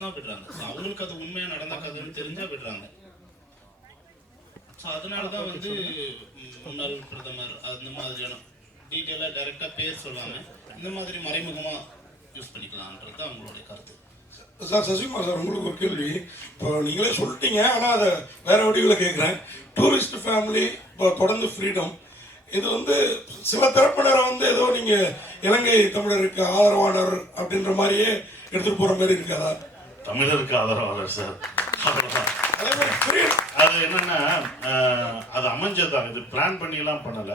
தான் விடுறாங்க. அவங்களுக்கு அது உண்மையா நடந்த கதைன்னு தெரிஞ்சா விடுறாங்க. ஸோ அதனால தான் வந்து முன்னாள் பிரதமர் அந்த மாதிரியான டீட்டெயிலாக டைரெக்டாக பேர் சொல்லாம இந்த மாதிரி மறைமுகமா யூஸ் பண்ணிக்கலான்றது தான் அவங்களுடைய கருத்து. சார் சசிகுமார் சார் உங்களுக்கு ஒரு கேள்வி. இப்போ நீங்களே சொல்லிட்டீங்க ஆனால் அதை வேற வடிவில் கேட்குறேன் டூரிஸ்ட் ஃபேமிலி இப்போ தொடர்ந்து ஃப்ரீடம் இது வந்து சில தரப்பினரை வந்து ஏதோ நீங்கள் இலங்கை தமிழருக்கு ஆதரவாளர் அப்படின்ற மாதிரியே எடுத்துகிட்டு போகிற மாதிரி இருக்காதா? தமிழருக்கு ஆதரவாளர் சார். அது என்னன்னா அது அமைஞ்சதுதான் இது பிளான் பண்ணிலாம் பண்ணல.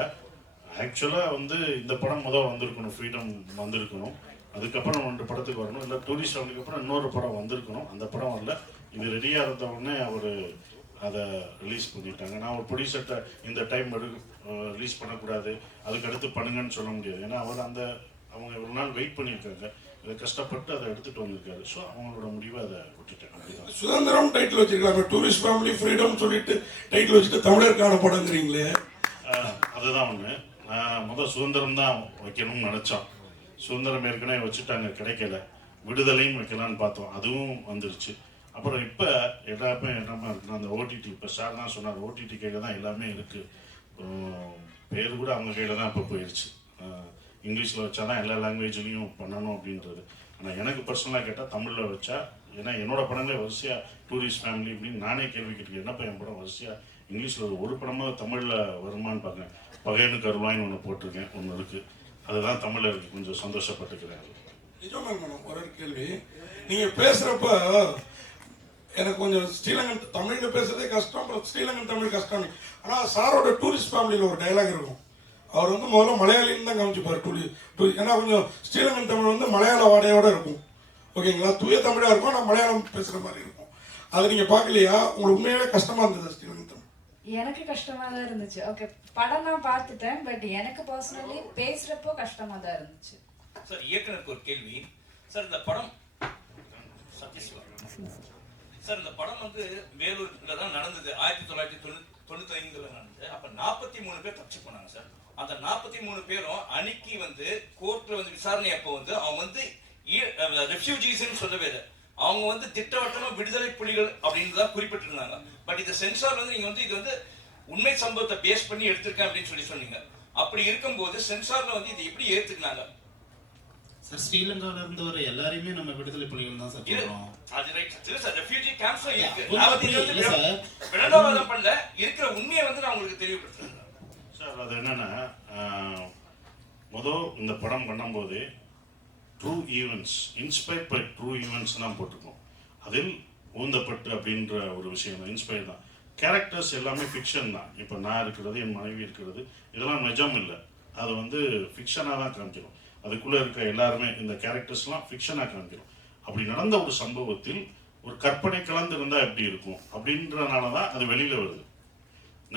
ஆக்சுவலா வந்து இந்த படம் முதல் வந்திருக்கணும். ஃப்ரீடம் வந்திருக்கணும். அதுக்கப்புறம் ரெண்டு படத்துக்கு வரணும். இல்லை டூரிஸ்ட் வந்ததுக்கு அப்புறம் இன்னொரு படம் வந்திருக்கணும். அந்த படம் வரல. இது ரெடியாக இருந்த உடனே அவர் அதை ரிலீஸ் பண்ணிட்டாங்க. நான் ஒரு ப்ரொடியூசர்கிட்ட இந்த டைம் எடு ரிலீஸ் பண்ணக்கூடாது. அதுக்கு அடுத்து பண்ணுங்கன்னு சொல்ல முடியாது. ஏன்னா அவர் அந்த அவங்க ஒரு நாள் வெயிட் பண்ணியிருக்காங்க. இதை கஷ்டப்பட்டு அதை எடுத்துட்டு வந்திருக்காரு. ஸோ அவங்களோட முடிவை அதை அப்படிதான். சுதந்திரம் டைட்டில் வச்சிருக்கலாம் டூரிஸ்ட் ஃபேமிலி ஃப்ரீடம் சொல்லிட்டு டைட்டில் வச்சுட்டு தமிழருக்கான படங்கிறீங்களே ஆஹ் அதுதான் ஒன்று நான் முதல் சுதந்திரம் தான் வைக்கணும்னு நினச்சோம். சுதந்திரம் ஏற்கனவே வச்சுட்டாங்க கிடைக்கல. விடுதலையும் வைக்கலாம்னு பார்த்தோம். அதுவும் வந்துருச்சு. அப்புறம் இப்போ எல்லாமே என்னமா இருக்குன்னா அந்த ஓடிடி இப்போ சார் தான் சொன்னார் ஓடிடி கையில் தான் எல்லாமே இருக்குது பேர் கூட அவங்க கையில் தான் இப்போ போயிடுச்சு இங்கிலீஷில் வச்சா தான் எல்லா லாங்குவேஜ்லேயும் பண்ணணும் அப்படின்றது. ஆனால் எனக்கு பர்சனலாக கேட்டால் தமிழில் வச்சா ஏன்னா என்னோடய படங்களே வரிசையாக டூரிஸ்ட் ஃபேமிலி அப்படின்னு நானே கேள்வி கேட்டிருக்கேன் என்னப்பா என் படம் வரிசையாக இங்கிலீஷில் ஒரு படமாக தமிழில் வருமான்னு பார்க்குறேன் பகையனு கருவாயின்னு ஒன்று போட்டிருக்கேன் ஒன்று இருக்குது அதுதான் தமிழில் இருக்குது கொஞ்சம் சந்தோஷப்பட்டுக்கிறேன். நிஜமா மேடம் ஒரு கேள்வி. நீங்கள் பேசுகிறப்ப எனக்கு கொஞ்சம் ஸ்ரீலங்கன் தமிழில் பேசுறதே கஷ்டம் அப்புறம் ஸ்ரீலங்கன் தமிழ் கஷ்டம் ஆனால் சாரோட டூரிஸ்ட் ஃபேமிலியில் ஒரு டைலாக் இருக்கும். அவர் வந்து முதல்ல மலையாளின்னு தான் காமிச்சுப்பார். டூரி டூ ஏன்னா கொஞ்சம் ஸ்ரீலங்கன் தமிழ் வந்து மலையாள வாடையோட இருக்கும். ஓகேங்களா? தூய தமிழாக இருக்கும் ஆனால் மலையாளம் பேசுகிற மாதிரி இருக்கும். அதை நீங்கள் பார்க்கலையா? உங்களுக்கு உண்மையாவே கஷ்டமாக இருந்தது ஸ்ரீலங்கன் தமிழ்? எனக்கு கஷ்டமா தான் இருந்துச்சு. ஓகே படம் நான் பார்த்துட்டேன் பட் எனக்கு பர்சனலி பேசுறப்போ கஷ்டமா தான் இருந்துச்சு. சார் இயக்குனருக்கு ஒரு கேள்வி. சார் இந்த படம் சார் இந்த படம் வந்து வேலூர்ல தான் நடந்தது. ஆயிரத்தி தொள்ளாயிரத்தி தொண்ணூத்தி தொண்ணூத்தி ஐந்துல நடந்தது அப்ப நாற்பத்தி மூணு பேர் தப்பிச்சு போனாங்க சார். அந்த நாற்பத்தி மூணு பேரும் அன்னைக்கு வந்து கோர்ட்ல வந்து விசாரணை அப்போ வந்து அவங்க வந்து ரெஃப்யூஜிஸ்ன்னு சொல்லவே இல்லை அவங்க வந்து திட்டவட்டமா விடுதலை புலிகள் அப்படின்னு தான் குறிப்பிட்டிருந்தாங்க. பட் இந்த சென்சார் வந்து நீங்க வந்து இது வந்து உண்மை சம்பவத்தை பேஸ் பண்ணி எடுத்திருக்கேன் அப்படின்னு சொல்லி சொன்னீங்க. அப்படி இருக்கும்போது சென்சார்ல வந்து இது எப்படி ஏத்துக்கினாங்க? சார் ஸ்ரீலங்கால இருந்து வர எல்லாரையுமே நம்ம விடுதலை புலிகள் தான் சார் அது ரைட் சார் ரெஃப்யூஜி கேம்ப்ஸும் இருக்கு. உண்மை பண்ணல இருக்கிற உண்மையை வந்து நான் உங்களுக்கு தெரியப்படுத்துறேன். சார் அது என்னன்னா முதல் இந்த படம் பண்ணும்போது true events inspire by true events தான் போட்டிருக்கோம். அதில் ஊந்தப்பட்டு அப்படின்ற ஒரு விஷயம் தான் இன்ஸ்பயர் தான். கேரக்டர்ஸ் எல்லாமே ஃபிக்ஷன் தான். இப்போ நான் இருக்கிறது என் மனைவி இருக்கிறது இதெல்லாம் நிஜம் இல்லை. அதை வந்து ஃபிக்ஷனாக தான் காமிக்கிறோம் அதுக்குள்ளே இருக்க எல்லாருமே இந்த கேரக்டர்ஸ்லாம் ஃபிக்ஷனாக காமிக்கிறோம் அப்படி நடந்த ஒரு சம்பவத்தில் ஒரு கற்பனை கலந்து இருந்தால் எப்படி இருக்கும்? அப்படின்றனால தான் அது வெளியில் வருது.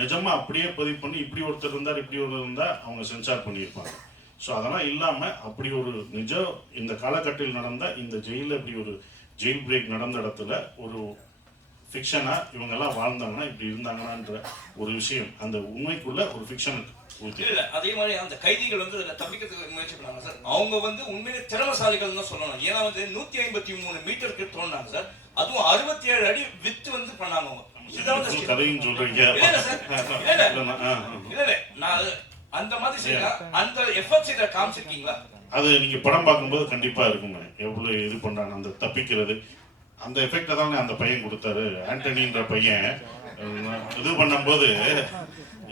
நிஜமா அப்படியே பதிவு பண்ணி இப்படி ஒருத்தர் இருந்தார் இப்படி ஒருத்தர் இருந்தா அவங்க சென்சார் பண்ணியிருப்பாங்க. ஸோ அதெல்லாம் இல்லாம அப்படி ஒரு நிஜம் இந்த காலகட்டத்தில் நடந்த இந்த ஜெயிலில் இப்படி ஒரு ஜெயில் பிரேக் நடந்த இடத்துல ஒரு ஃபிக்ஷனா இவங்கெல்லாம் வாழ்ந்தாங்கன்னா இப்படி இருந்தாங்கன்னான்ற ஒரு விஷயம் அந்த உண்மைக்குள்ள ஒரு ஃபிக்ஷன் ஊற்றி இல்ல அதே மாதிரி அந்த கைதிகள் வந்து அதில் தப்பிக்கிறதுக்கு முயற்சி பண்ணாங்க சார். அவங்க வந்து உண்மையிலே திறமசாலிகள் தான் சொல்லணும். ஏன்னா வந்து நூத்தி ஐம்பத்தி மூணு மீட்டருக்கு தோணுனாங்க சார். அதுவும் அறுபத்தி ஏழு அடி வித்து வந்து பண்ணாங்க அவங்க. கதையும் சொல்றீங்க. அந்த மாதிரி செய்யல. அந்த எஃபர்ட்ஸ் இதை காமிச்சிருக்கீங்களா? அது நீங்க படம் பார்க்கும்போது கண்டிப்பா இருக்குங்க எவ்வளவு இது பண்றாங்க அந்த தப்பிக்கிறது. அந்த எஃபெக்டை தானே அந்த பையன் கொடுத்தாரு. ஆண்டனின்ற பையன் இது பண்ணும்போது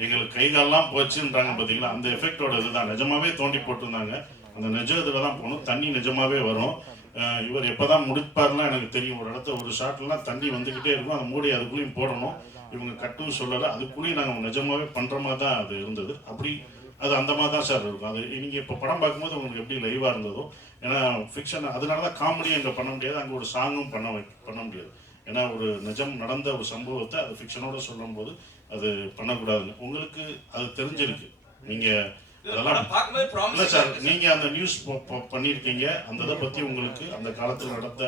எங்களுக்கு கை கால்லாம் போச்சுன்றாங்க பாத்தீங்களா அந்த எஃபெக்டோட இதுதான். நிஜமாவே தோண்டி போட்டிருந்தாங்க. அந்த நிஜ இதுல தான் போகணும். தண்ணி நிஜமாவே வரும். இவர் இவர் எப்பதான் முடிப்பார்லாம் எனக்கு தெரியும். ஒரு இடத்த ஒரு ஷாட்லாம் தண்ணி வந்துக்கிட்டே இருக்கும். அதை மூடி அதுக்குள்ளேயும் போடணும். இவங்க கட்டும் சொல்லலை. அதுக்குள்ளேயும் நாங்கள் நிஜமாவே பண்ணுற மாதிரி தான் அது இருந்தது. அப்படி அது அந்த மாதிரி தான் சார் இருக்கும். அது நீங்கள் இப்போ படம் பார்க்கும்போது உங்களுக்கு எப்படி லைவாக இருந்ததோ ஏன்னா ஃபிக்ஷன் அதனால தான் காமெடியும் அங்கே பண்ண முடியாது. அங்கே ஒரு சாங்கும் பண்ண வை பண்ண முடியாது. ஏன்னா ஒரு நிஜம் நடந்த ஒரு சம்பவத்தை அது ஃபிக்ஷனோட சொல்லும்போது அது பண்ணக்கூடாதுன்னு உங்களுக்கு அது தெரிஞ்சிருக்கு. நீங்கள் இல்ல சார் நீங்க அந்த நியூஸ் பண்ணிருக்கீங்க. அந்த இதை பத்தி உங்களுக்கு அந்த காலத்துல நடந்த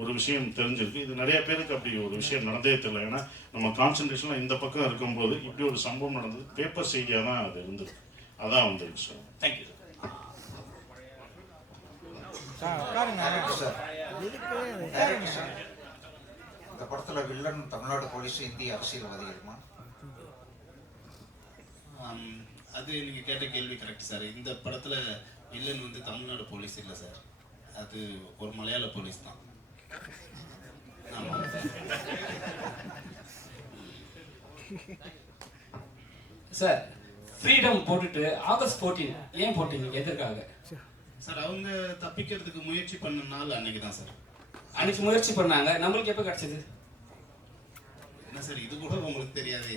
ஒரு விஷயம் தெரிஞ்சிருக்கு. இது நிறைய பேருக்கு அப்படி ஒரு விஷயம் நடந்தே தெரியல. ஏன்னா நம்ம கான்சன்ட்ரேஷன்ல இந்த பக்கம் இருக்கும்போது இப்படி ஒரு சம்பவம் நடந்தது. பேப்பர் செய்தியா தான் அது இருந்தது. அதான் வந்துருக்கு சார். தேங்க்யூ சார் இந்த படத்துல வில்லன் தமிழ்நாடு போலீஸ் இந்திய அரசியல்வாதிகளுமா ஆம், அது நீங்க கேட்ட கேள்வி கரெக்ட் சார் இந்த படத்துல வில்லன் வந்து தமிழ்நாடு போலீஸ் இல்லை சார் அது ஒரு மலையாள போலீஸ் தான். சார் ஃப்ரீடம் போட்டுட்டு ஆகஸ்ட் 14 ஏன் போட்டீங்க? எதற்காக? சார் அவங்க தப்பிக்கிறதுக்கு முயற்சி பண்ண நாள் அன்னைக்கு தான் சார் அன்னைக்கு முயற்சி பண்ணாங்க. நம்மளுக்கு எப்போ கிடைச்சது? என்ன சார் இது கூட உங்களுக்கு தெரியாது.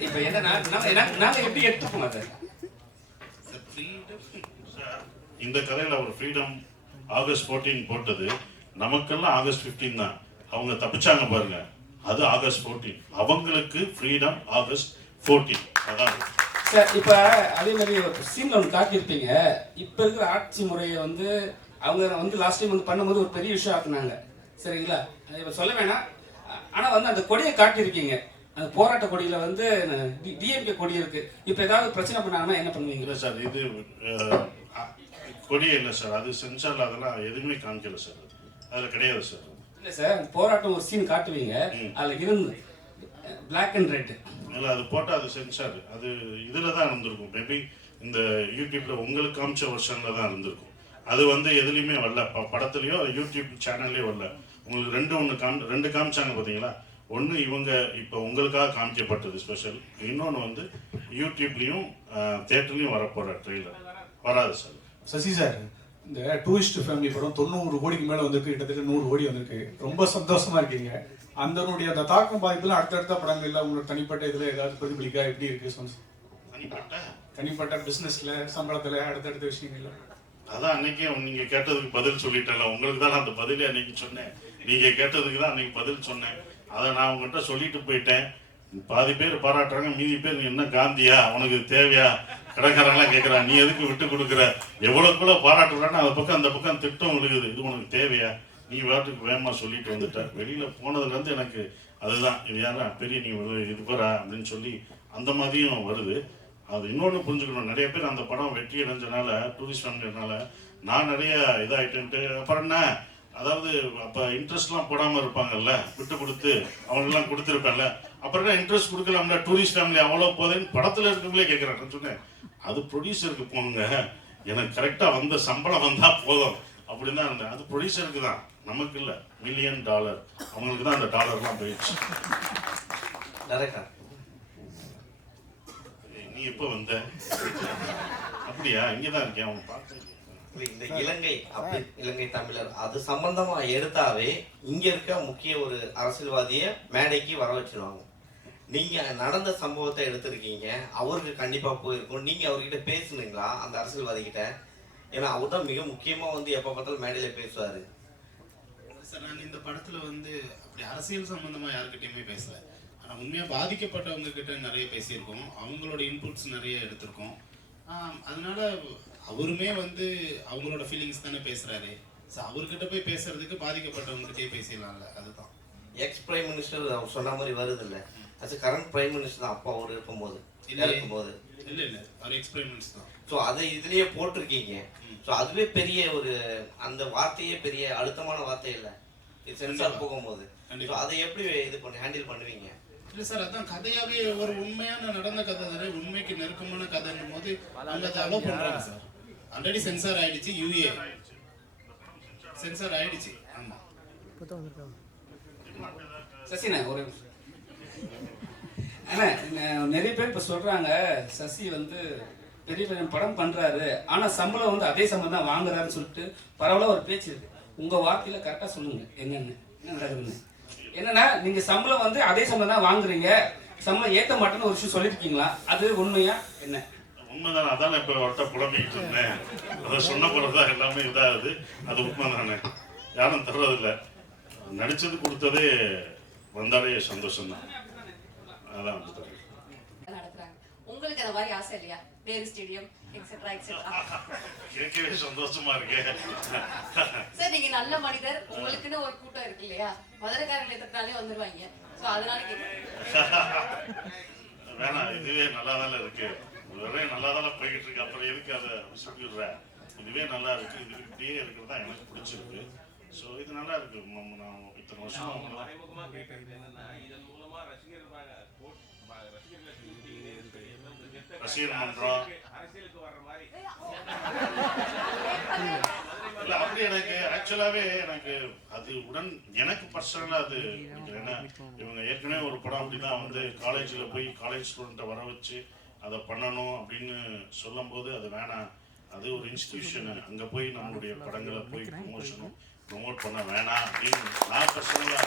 இப்போ நாங்க- நாங்க எப்படி அதை சார்? ஃப்ரீடம் இந்த கதையில் அவர் ஃப்ரீடம் ஆகஸ்ட் 14 போட்டது. நமக்கெல்லாம் ஆகஸ்ட் 15 தான். அவங்க தப்பிச்சாங்க பாருங்க. அது ஆகஸ்ட் 14 அவங்களுக்கு ஃப்ரீடம் ஆகஸ்ட் 14 அதான். சார் இப்போ அதே மாதிரி சீன்ல ஒன்று காட்டியிருப்பீங்க. இப்போ இருக்கிற ஆட்சி முறையை வந்து அவங்க வந்து லாஸ்ட் டைம் வந்து பண்ணும்போது ஒரு பெரிய விஷயம் ஆக்குனாங்க. சரிங்களா? இப்போ சொல்ல வேணாம். ஆனால் வந்து அந்த கொடியை காட்டியிருக்கீங்க. அந்த போராட்ட கொடியில் வந்து டிஎம்கே கொடி இருக்கு. இப்போ ஏதாவது பிரச்சனை பண்ணாங்கன்னா என்ன பண்ணுவீங்க? இல்லை சார் இது கொடியே இல்லை சார். அது சென்சார் அதெல்லாம் எதுவுமே காமிக்கல சார். அதில் கிடையாது சார். இல்லை சார் அந்த போராட்டம் ஒரு சீன் காட்டுவீங்க. அதில் இருந்து பிளாக் அண்ட் ரெட் இல்லை அது போட்டால் அது சென்சார். அது இதில் தான் இருந்திருக்கும். மேபி இந்த யூடியூப்ல உங்களுக்கு காமிச்ச வருஷனில் தான் இருந்திருக்கும். அது வந்து எதுலேயுமே வரல. படத்துலையோ யூடியூப் சேனல்லையோ வரல. உங்களுக்கு ரெண்டு ஒன்று காம் ரெண்டு காமிச்சாங்க பார்த்தீங்களா ஒன்று இவங்க இப்போ உங்களுக்காக காமிக்கப்பட்டது ஸ்பெஷல் இன்னொன்று வந்து யூடியூப்லேயும் தேட்டர்லேயும் வரப்போகிற ட்ரெய்லர் வராது சார் சசி சார் இந்த டூரிஸ்ட் ஃபேமிலி படம் தொண்ணூறு கோடிக்கு மேல வந்திருக்கு கிட்டத்தட்ட நூறு கோடி வந்திருக்கு. ரொம்ப சந்தோஷமா இருக்கீங்க. அந்தனுடைய அந்த தாக்கம் பாதிப்புல அடுத்தடுத்த படங்கள்ல உங்களோட தனிப்பட்ட இதுல ஏதாவது பிரதிபலிக்கா? எப்படி இருக்கு தனிப்பட்ட? தனிப்பட்ட பிசினஸ்ல சம்பளத்துல அடுத்தடுத்த விஷயங்கள்ல. அதான் அன்னைக்கே நீங்க கேட்டதுக்கு பதில் சொல்லிட்டேன்ல. உங்களுக்கு தான் அந்த பதிலே அன்னைக்கு சொன்னேன். நீங்க கேட்டதுக்கு தான் அன்னைக்கு பதில் சொன்னேன். அதை நான் உங்ககிட்ட சொல்லிட்டு போயிட்டேன். பாதி பேர் பாராட்டுறாங்க மீதி பேர் நீ என்ன காந்தியா? உனக்கு தேவையா? கடைக்காரங்களாம் கேட்குறான் நீ எதுக்கு விட்டு கொடுக்குற? எவ்வளோக்குள்ள பாராட்டுறான்னு அந்த பக்கம் அந்த பக்கம் திட்டம் விழுகுது. இது உனக்கு தேவையா? நீ வாட்டுக்கு வேகமா சொல்லிட்டு வந்துட்ட. வெளியில போனதுலேருந்து எனக்கு அதுதான். இது யாரா? பெரிய நீ இது போறா அப்படின்னு சொல்லி அந்த மாதிரியும் வருது. அது இன்னொன்று புரிஞ்சுக்கணும். நிறைய பேர் அந்த படம் வெற்றி அடைஞ்சனால டூரிஸ்ட் ஃபேமிலினால நான் நிறைய இதாகிட்டேன்ட்டு அப்புறம் என்ன? அதாவது அப்போ இன்ட்ரெஸ்ட்லாம் போடாமல் இருப்பாங்கல்ல விட்டு கொடுத்து அவங்களுக்குலாம் கொடுத்துருப்பேன்ல. அப்புறம் இன்ட்ரெஸ்ட் கொடுக்கலாம்ல? டூரிஸ்ட் ஃபேமிலி அவ்வளோ போதேன்னு படத்தில் இருக்கவங்களே கேட்குறாங்க. சொன்னேன் அது ப்ரொடியூசருக்கு போங்க எனக்கு கரெக்டாக வந்த சம்பளம் வந்தால் போதும். அப்படின்னு தான் இருந்தேன். அது ப்ரொடியூசருக்கு தான். நமக்கு இல்லை. மில்லியன் டாலர் அவங்களுக்கு தான் அந்த டாலர்லாம் போயிடுச்சு. ஏய், நீ எப்போ வந்த? அப்படியா? இங்கே தான் இருக்கேன். அவன் பார்த்தேன் இந்த இலங்கை அப்படி இலங்கை தமிழர் அது சம்பந்தமா எடுத்தாவே இங்க இருக்க முக்கிய ஒரு அரசியல்வாதிய மேடைக்கு வர வச்சிருவாங்க. நீங்க நடந்த சம்பவத்தை எடுத்திருக்கீங்க அவருக்கு கண்டிப்பா போயிருக்கும். நீங்க அவர்கிட்ட பேசுனீங்களா அந்த அரசியல்வாதி கிட்ட ஏன்னா அவர் தான் மிக முக்கியமா வந்து எப்ப பார்த்தாலும் மேடையில பேசுவாரு. சார் நான் இந்த படத்துல வந்து அப்படி அரசியல் சம்பந்தமா யாருக்கிட்டயுமே பேசல. ஆனா உண்மையா பாதிக்கப்பட்டவங்க கிட்ட நிறைய பேசியிருக்கோம். அவங்களோட இன்புட்ஸ் நிறைய எடுத்திருக்கோம். அதனால அவருமே வந்து அவங்களோட ஃபீலிங்ஸ் தானே பேசுறாரு. ஸோ அவர்கிட்ட போய் பேசுறதுக்கு பாதிக்கப்பட்டவங்ககிட்டயே பேசிடலாம்ல அதுதான். எக்ஸ் பிரைம் மினிஸ்டர் அவர் சொன்ன மாதிரி வருது இல்ல அது கரண்ட் பிரைம் மினிஸ்டர் தான் அப்பா அவர் இருக்கும்போது. இருக்கும்போது இல்ல. இல்ல அவர் எக்ஸ்பெரிமெண்ட்ஸ் தான். ஸோ அதை இதுலயே போட்டிருக்கீங்க. ஸோ அதுவே பெரிய ஒரு அந்த வார்த்தையே பெரிய அழுத்தமான வார்த்தை இல்லை. இது சென்சார். போகும்போது. ஸோ கண்டிப்பா. அதை எப்படி இது பண்ணி ஹேண்டில் பண்ணுவீங்க? இல்ல சார் அதான் கதையாவே ஒரு உண்மையான நடந்த கதை தானே உண்மைக்கு நெருக்கமான கதைன்னும் போது அவங்க அதை அலோவ் பண்றாங்க சார். ஆல்ரெடி சென்சார் ஆயிடுச்சு யூஏ சென்சார் ஆயிடுச்சு. ஆமா. சசிண்ணே ஒரு அண்ணா நிறைய பேர் இப்போ சொல்றாங்க சசி வந்து பெரிய பெரிய படம் பண்றாரு ஆனா சம்பளம் வந்து அதே சம்பளம் தான் வாங்குறாருன்னு சொல்லிட்டு பரவாயில்ல ஒரு பேச்சு இருக்கு. உங்க வார்த்தையில கரெக்டா சொல்லுங்க என்னென்னு என்ன நடக்குதுன்னு. என்னன்னா நீங்க சம்பளம் வந்து அதே சம்பளம் தான் வாங்குறீங்க சம்பளம் ஏத்த மாட்டேன்னு ஒரு விஷயம் சொல்லியிருக்கீங்களா அது உண்மையா என்ன? உண்மைதானே? அதான் இப்போ அவர்கிட்ட புலம்பிக்கிட்டு இருந்தேன். அதை சொன்ன பிறகுதான் எல்லாமே இதாகுது. அது உண்மைதானே? யாரும் தர்றதில்ல. நடிச்சது கொடுத்ததே வந்தாலே சந்தோஷம்தான். அதான் வந்துட்டாங்க நடத்துறாங்க. உங்களுக்கு அந்த மாதிரி ஆசை இல்லையா? வேறு ஸ்டேடியம் எக்ஸெட்ரா எக்ஸெட்ரா கேட்கவே சந்தோஷமா இருக்கே. சார் நீங்க நல்ல மனிதர். உங்களுக்குன்னு ஒரு கூட்டம் இருக்கு இல்லையா? மதுரைக்காரங்க எதிர்த்தாலே வந்துருவாங்க. சோ அதனால வேணாம். இதுவே நல்லா தானே இருக்கு. ஒரே நல்லா தானே போய்கிட்டு இருக்கு அப்புறம் எதுக்கு அதை சொல்லிடுற இதுவே நல்லா இருக்கு இது இப்படியே இருக்கிறது தான் எனக்கு பிடிச்சிருக்கு ஸோ இது நல்லா இருக்கு நம்ம நான் இத்தனை வருஷமா அவங்க அவங்கள- மறைமுகமா கேட்கறது என்னன்னா இதன் மூலமா ரசிகர் கட்சி மன்றம். அரசியலுக்கு- வர்ற மாதிரி இல்ல அப்படி எனக்கு ஆக்சுவலாவே எனக்கு அது உடன் எனக்கு பர்சனலா அது ஏன்னா இவங்க ஏற்கனவே ஒரு படம் அப்படிதான் வந்து காலேஜ்ல போய் காலேஜ் ஸ்டூடெண்ட்டை வர வச்சு அதை பண்ணணும் அப்படின்னு சொல்லும்போது அது வேணாம். அது ஒரு இன்ஸ்டிடியூஷனு அங்கே போய் நம்மளுடைய படங்களை போய் ப்ரொமோஷனும் ப்ரொமோட் பண்ண வேணாம் அப்படின்னு நான் பர்சனலாக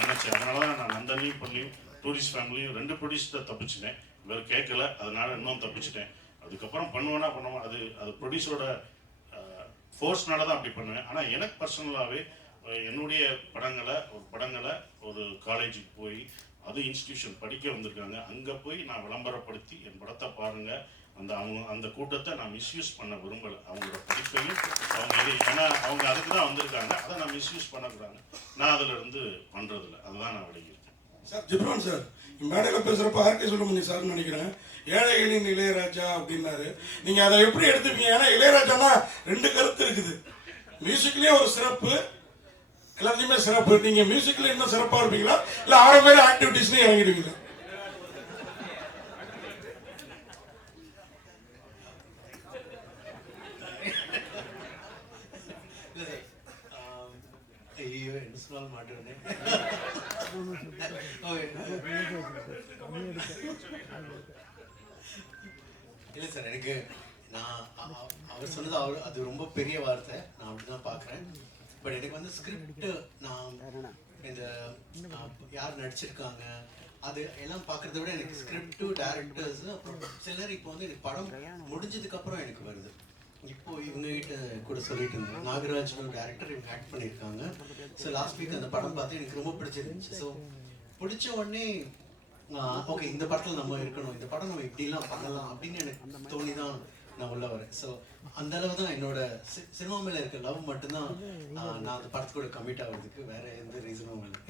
நினச்சேன். அதனால தான் நான் நந்தனையும் பண்ணியும் டூரிஸ்ட் ஃபேமிலியும் ரெண்டு ப்ரொடியூசர் தப்பிச்சிட்டேன். இவர் கேட்கல அதனால இன்னும் தப்பிச்சிட்டேன். அதுக்கப்புறம் பண்ணுவேன்னா பண்ணுவோம் அது அது ப்ரொடியூஸோட ஃபோர்ஸ்னால தான் அப்படி பண்ணுவேன். ஆனால் எனக்கு பர்சனலாகவே என்னுடைய படங்களை ஒரு படங்களை ஒரு காலேஜுக்கு போய் அது இன்ஸ்டிடியூஷன் படிக்க வந்திருக்காங்க. அங்கே போய் நான் விளம்பரப்படுத்தி என் படத்தை பாருங்கள் அந்த அவங்க அந்த கூட்டத்தை நான் மிஸ்யூஸ் பண்ண விரும்பலை. அவங்களோட படிப்பையும் அவங்க இது ஏன்னா அவங்க அதுக்கு தான் வந்திருக்காங்க. அதை நான் மிஸ்யூஸ் பண்ணக்கூடாது. நான் அதில் இருந்து பண்ணுறதில்ல அதுதான் நான் விலகியிருக்கேன் சார் ஜிப்ரான் சார் மேடையில் பேசுகிறப்ப ஆர்கே சுப்பிரமணியம் சார்னு நினைக்கிறேன். ஏழைகளின் இளையராஜா அப்படின்னாரு. நீங்கள் அதை எப்படி எடுத்துப்பீங்க? ஏன்னா இளையராஜானா ரெண்டு கருத்து இருக்குது. மியூசிக்லேயே ஒரு சிறப்பு எல்லாத்தையுமே சிறப்பு. நீங்க மியூசிக்கில் இன்னும் சிறப்பாக இருப்பீங்களா? இல்லை ஆறு பேர் ஆக்டிவிட்டீஸ்லையும் இறங்கிடுவீங்களா? ஐயோ என்ன சொல்ல மாட்டேன் இல்லை சார் எனக்கு நான் அவர் சொன்னது அவர் அது ரொம்ப பெரிய வார்த்தை. நான் அப்படிதான் பார்க்குறேன். பட் எனக்கு வந்து ஸ்கிரிப்ட் நான் இந்த யார் நடிச்சிருக்காங்க அது எல்லாம் பார்க்கறத விட எனக்கு ஸ்கிரிப்ட் டேரக்டர்ஸ் அப்புறம் சிலர் இப்போ வந்து எனக்கு படம் முடிஞ்சதுக்கு அப்புறம் எனக்கு வருது. இப்போ இவங்க கிட்ட கூட சொல்லிட்டு இருந்தேன். நாகராஜன் டேரக்டர் இவங்க ஆக்ட் பண்ணியிருக்காங்க. ஸோ லாஸ்ட் வீக் அந்த படம் பார்த்து எனக்கு ரொம்ப பிடிச்சிருந்துச்சு. ஸோ பிடிச்ச உடனே ஓகே இந்த படத்தில் நம்ம இருக்கணும். இந்த படம் நம்ம இப்படிலாம் பண்ணலாம் அப்படின்னு எனக்கு தோணி தான் நான் உள்ள வரேன். ஸோ அந்த அளவு தான் என்னோட சினிமா மேல இருக்க லவ் மட்டும்தான் நான் அந்த படத்துக்கூட கமிட் ஆகிறதுக்கு வேற எந்த ரீசனும் இல்லை.